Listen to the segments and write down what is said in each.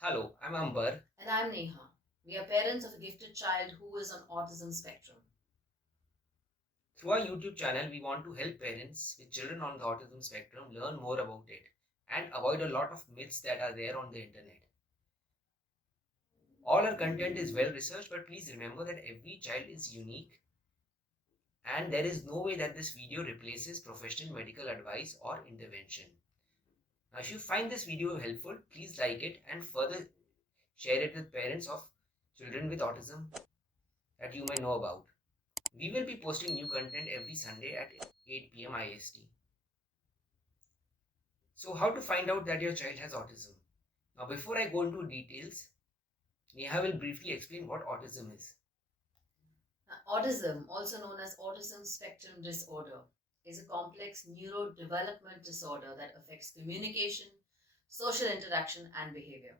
Hello, I'm Amber. And I'm Neha. We are parents of a gifted child who is on autism spectrum. Through our YouTube channel, we want to help parents with children on the autism spectrum learn more about it and avoid a lot of myths that are there on the internet. All our content is well researched, but please remember that every child is unique and there is no way that this video replaces professional medical advice or intervention. Now, if you find this video helpful, please like it and further share it with parents of children with autism that you may know about. We will be posting new content every Sunday at 8 p.m. IST. So, how to find out that your child has autism? Now, before I go into details, Neha will briefly explain what autism is. Autism, also known as autism spectrum disorder, is a complex neurodevelopment disorder that affects communication, social interaction, and behavior.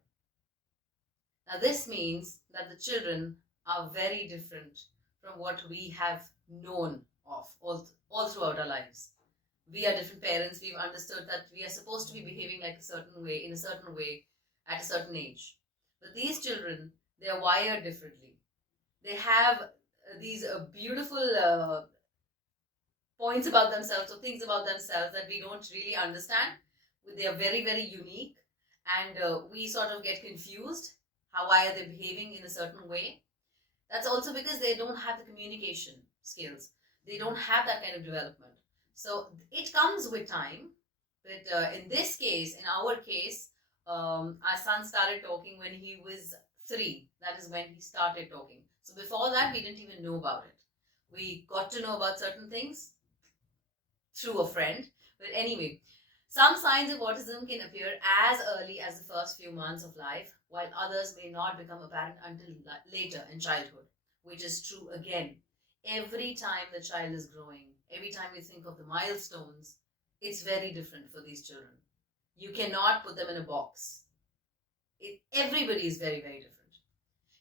Now, this means that the children are very different from what we have known of all throughout our lives. We are different parents. We've understood that we are supposed to be behaving like a certain way, in a certain way, at a certain age. But these children, they are wired differently. They have these beautiful points about themselves or things about themselves that we don't really understand. They are very, very unique, and we sort of get confused. Why are they behaving in a certain way? That's also because they don't have the communication skills. They don't have that kind of development. So it comes with time. But in this case, in our case, our son started talking when he was 3. That is when he started talking. So before that, we didn't even know about it. We got to know about certain things through a friend. But anyway, some signs of autism can appear as early as the first few months of life, while others may not become apparent until later in childhood, which is true again. Every time the child is growing, every time you think of the milestones, it's very different for these children. You cannot put them in a box. Everybody is very, very different.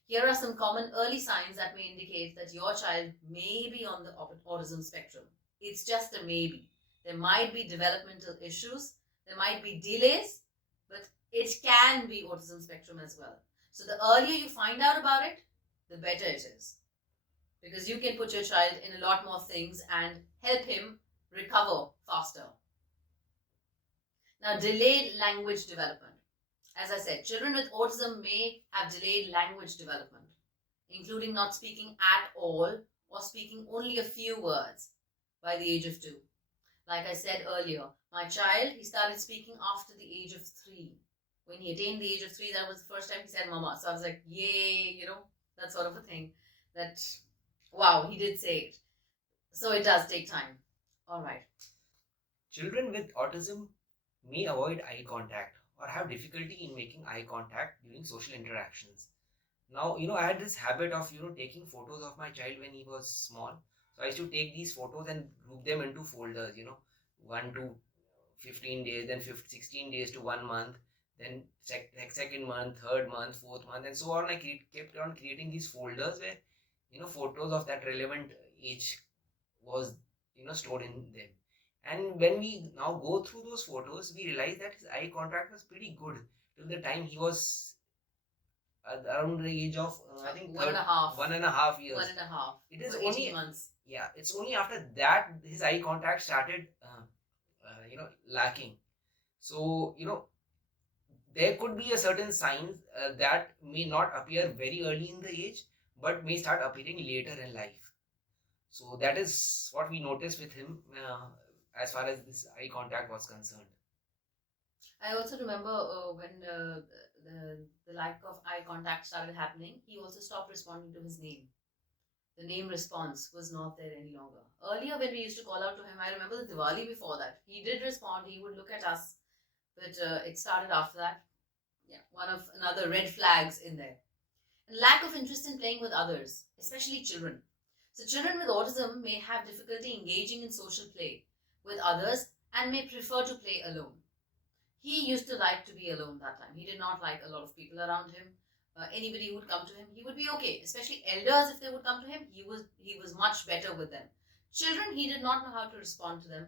Here are some common early signs that may indicate that your child may be on the autism spectrum. It's just a maybe. There might be developmental issues, there might be delays, but it can be autism spectrum as well. So the earlier you find out about it, the better it is. Because you can put your child in a lot more things and help him recover faster. Now, delayed language development. As I said, children with autism may have delayed language development, including not speaking at all or speaking only a few words by the age of 2. Like I said earlier, my child, he started speaking after the age of 3. When he attained the age of 3, that was the first time he said mama. So I was like, yay, that sort of a thing. That, wow, he did say it. So it does take time. All right. Children with autism may avoid eye contact or have difficulty in making eye contact during social interactions. Now, I had this habit of, taking photos of my child when he was small. So I used to take these photos and group them into folders, 1 to 15 days, then 16 days to 1 month, then second month, third month, fourth month, and so on. I kept on creating these folders where, photos of that relevant age was, stored in them. And when we now go through those photos, we realize that his eye contact was pretty good till the time he was around the age of I think 1.5 years. 1.5. It is or only 18 months. Yeah, it's only after that his eye contact started lacking. So there could be a certain signs that may not appear very early in the age, but may start appearing later in life. So that is what we noticed with him as far as this eye contact was concerned. I also remember when the lack of eye contact started happening, he also stopped responding to his name. The name response was not there any longer. Earlier, when we used to call out to him, I remember the Diwali before that. He did respond, he would look at us, but it started after that. Yeah, one of another red flags in there. And lack of interest in playing with others, especially children. So, children with autism may have difficulty engaging in social play with others and may prefer to play alone. He used to like to be alone that time. He did not like a lot of people around him. Anybody who would come to him, he would be okay. Especially elders, if they would come to him, he was much better with them. Children, he did not know how to respond to them.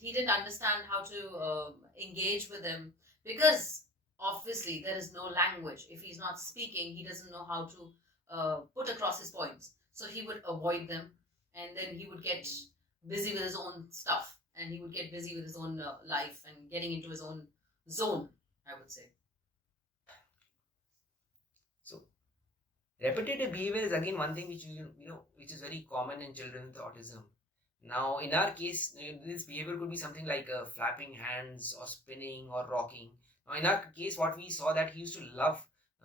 He didn't understand how to engage with them because obviously there is no language. If he's not speaking, he doesn't know how to put across his points. So he would avoid them, and then he would get busy with his own stuff, and he would get busy with his own life and getting into his own zone, I would say. So repetitive behavior is again one thing which which is very common in children with autism. Now, in our case, this behavior could be something like flapping hands or spinning or rocking. Now, in our case, what we saw that he used to love,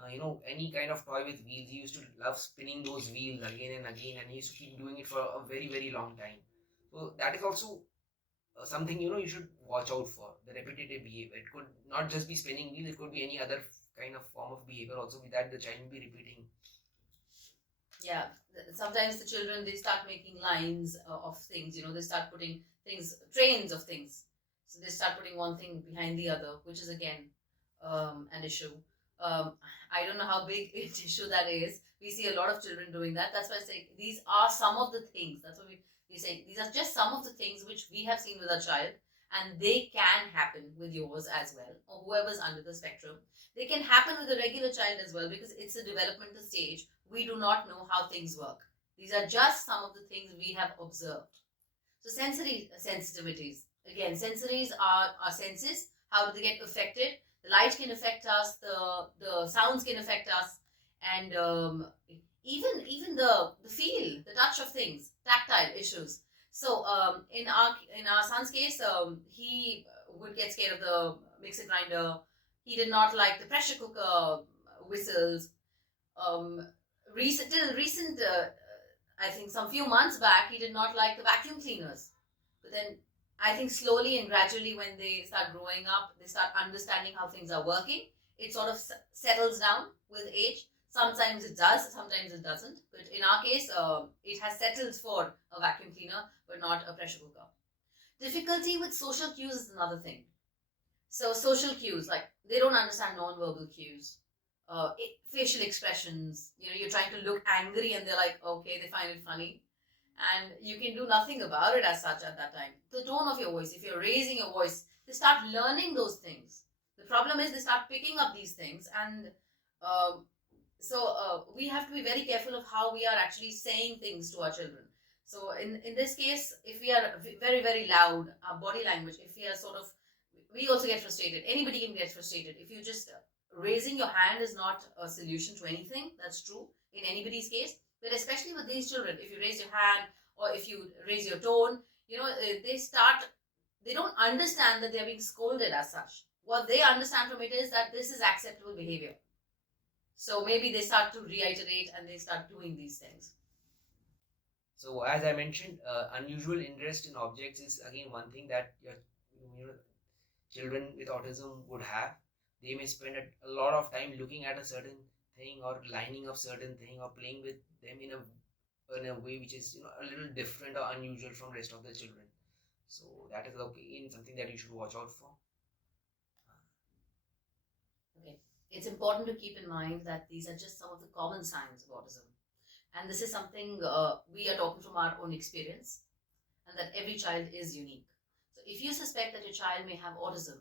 any kind of toy with wheels. He used to love spinning those wheels again and again, and he used to keep doing it for a very, very long time. So that is also something you should watch out for. The repetitive behavior. It could not just be spinning wheels. It could be any other kind of form of behavior also with that the child will be repeating. Yeah, sometimes the children, they start making lines of things. They start putting things, trains of things. So they start putting one thing behind the other, which is again an issue. I don't know how big an issue that is. We see a lot of children doing that. That's why I say these are some of the things. That's what we say. These are just some of the things which we have seen with our child, and they can happen with yours as well, or whoever's under the spectrum. They can happen with a regular child as well, because it's a developmental stage. We do not know how things work. These are just some of the things we have observed. So sensory sensitivities. Again, sensories are our senses. How do they get affected? The light can affect us, the sounds can affect us, and even the feel, the touch of things, tactile issues. So in our son's case, he would get scared of the mixer grinder. He did not like the pressure cooker whistles. Till recent, I think some few months back, he did not like the vacuum cleaners. But then I think slowly and gradually, when they start growing up, they start understanding how things are working. It sort of settles down with age. Sometimes it does, sometimes it doesn't. But in our case, it has settled for a vacuum cleaner, but not a pressure cooker. Difficulty with social cues is another thing. So social cues, like they don't understand non-verbal cues. Facial expressions, you're trying to look angry and they're like, okay, they find it funny. And you can do nothing about it as such at that time. The tone of your voice, if you're raising your voice, they start learning those things. The problem is they start picking up these things, and so we have to be very careful of how we are actually saying things to our children. So in this case, if we are very, very loud, our body language, if we are we also get frustrated. Anybody can get frustrated. If you just raising your hand is not a solution to anything. That's true in anybody's case, but especially with these children, if you raise your hand or if you raise your tone, they don't understand that they're being scolded as such. What they understand from it is that this is acceptable behavior. So maybe they start to reiterate and they start doing these things. So as I mentioned, unusual interest in objects is again one thing that your children with autism would have. They may spend a lot of time looking at a certain thing or lining up certain thing or playing with them in a way which is a little different or unusual from rest of the children. So that is again something that you should watch out for. Okay, it's important to keep in mind that these are just some of the common signs of autism, and this is something we are talking from our own experience, and that every child is unique. So if you suspect that your child may have autism,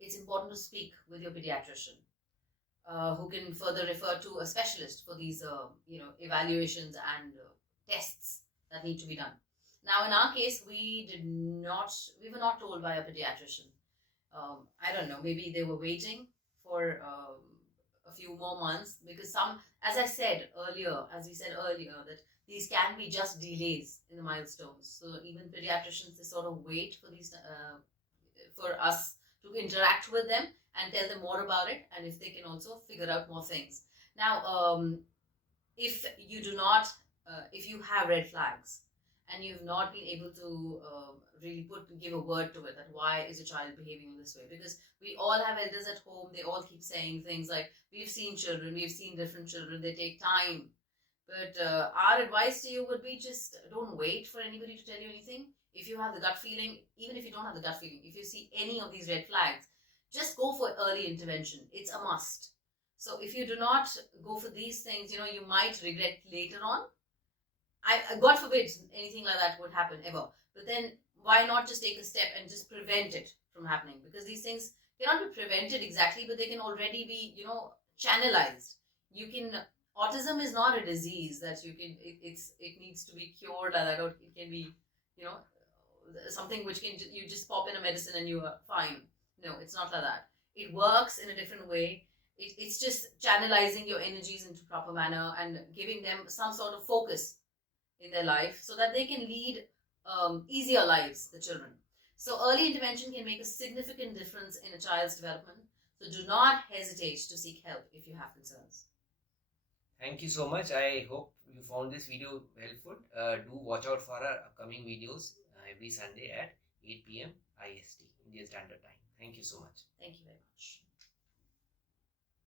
it's important to speak with your pediatrician, who can further refer to a specialist for these, evaluations and tests that need to be done. Now, in our case, we were not told by a pediatrician. I don't know, maybe they were waiting for a few more months, because as we said earlier, that these can be just delays in the milestones. So even pediatricians, they sort of wait for these, for us to interact with them and tell them more about it, and if they can also figure out more things. Now, if you do not, if you have red flags and you've not been able to really give a word to it, that why is a child behaving in this way? Because we all have elders at home, they all keep saying things like, we've seen different children, they take time. But our advice to you would be, just don't wait for anybody to tell you anything. If you have the gut feeling, even if you don't have the gut feeling, if you see any of these red flags, just go for early intervention. It's a must. So if you do not go for these things, you might regret later on. God forbid anything like that would happen ever. But then why not just take a step and just prevent it from happening? Because these things cannot be prevented exactly, but they can already be, channelized. You can, autism is not a disease that you can, it needs to be cured, or it can be, you know, something which can, you just pop in a medicine and you are fine. No, it's not like that. It works in a different way. It's just channelizing your energies into proper manner and giving them some sort of focus in their life so that they can lead easier lives, the children. So early intervention can make a significant difference in a child's development. So do not hesitate to seek help if you have concerns. Thank you so much. I hope you found this video helpful. Do watch out for our upcoming videos every Sunday at 8 p.m. IST, Indian Standard Time. Thank you so much. Thank you very much.